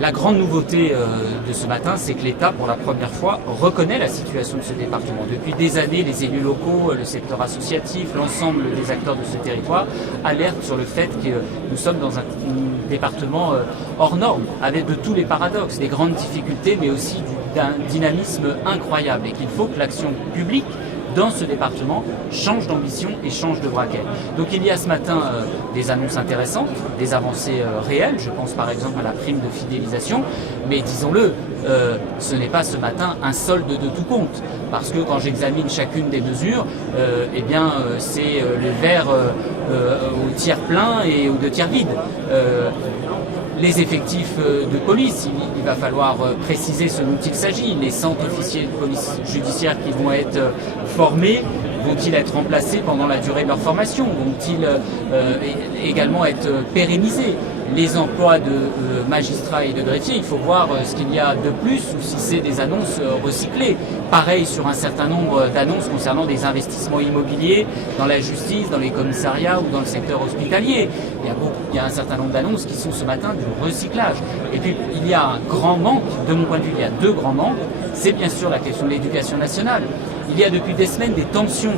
La grande nouveauté de ce matin, c'est que l'État, pour la première fois, reconnaît la situation de ce département. Depuis des années, les élus locaux, le secteur associatif, l'ensemble des acteurs de ce territoire alertent sur le fait que nous sommes dans un département hors norme, avec de tous les paradoxes, des grandes difficultés, mais aussi d'un dynamisme incroyable, et qu'il faut que l'action publique dans ce département change d'ambition et change de braquet. Donc il y a ce matin des annonces intéressantes, des avancées réelles, je pense par exemple à la prime de fidélisation, mais disons-le, ce n'est pas ce matin un solde de tout compte, parce que quand j'examine chacune des mesures, c'est le verre au tiers plein et au deux tiers vide. Les effectifs de police, il va falloir préciser ce dont il s'agit. Les 100 officiers de police judiciaire qui vont être formés, vont-ils être remplacés pendant la durée de leur formation? Vont-ils également être pérennisés? Les emplois de magistrats et de greffiers, il faut voir ce qu'il y a de plus ou si c'est des annonces recyclées. Pareil sur un certain nombre d'annonces concernant des investissements immobiliers dans la justice, dans les commissariats ou dans le secteur hospitalier. Il y a un certain nombre d'annonces qui sont ce matin du recyclage. Et puis il y a un grand manque, de mon point de vue, il y a deux grands manques. C'est bien sûr la question de l'éducation nationale. Il y a depuis des semaines des tensions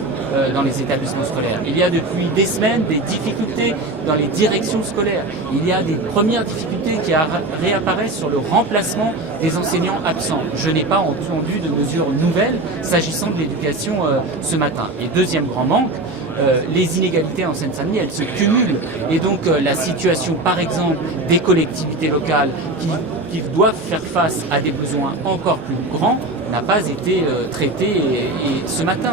dans les établissements scolaires. Il y a depuis des semaines des difficultés dans les directions scolaires. Il y a des premières difficultés qui réapparaissent sur le remplacement des enseignants absents. Je n'ai pas entendu de mesures nouvelles s'agissant de l'éducation ce matin. Et deuxième grand manque, les inégalités en Seine-Saint-Denis, elles se cumulent. Et donc la situation, par exemple, des collectivités locales qui doivent faire face à des besoins encore plus grands n'a pas été traitée ce matin.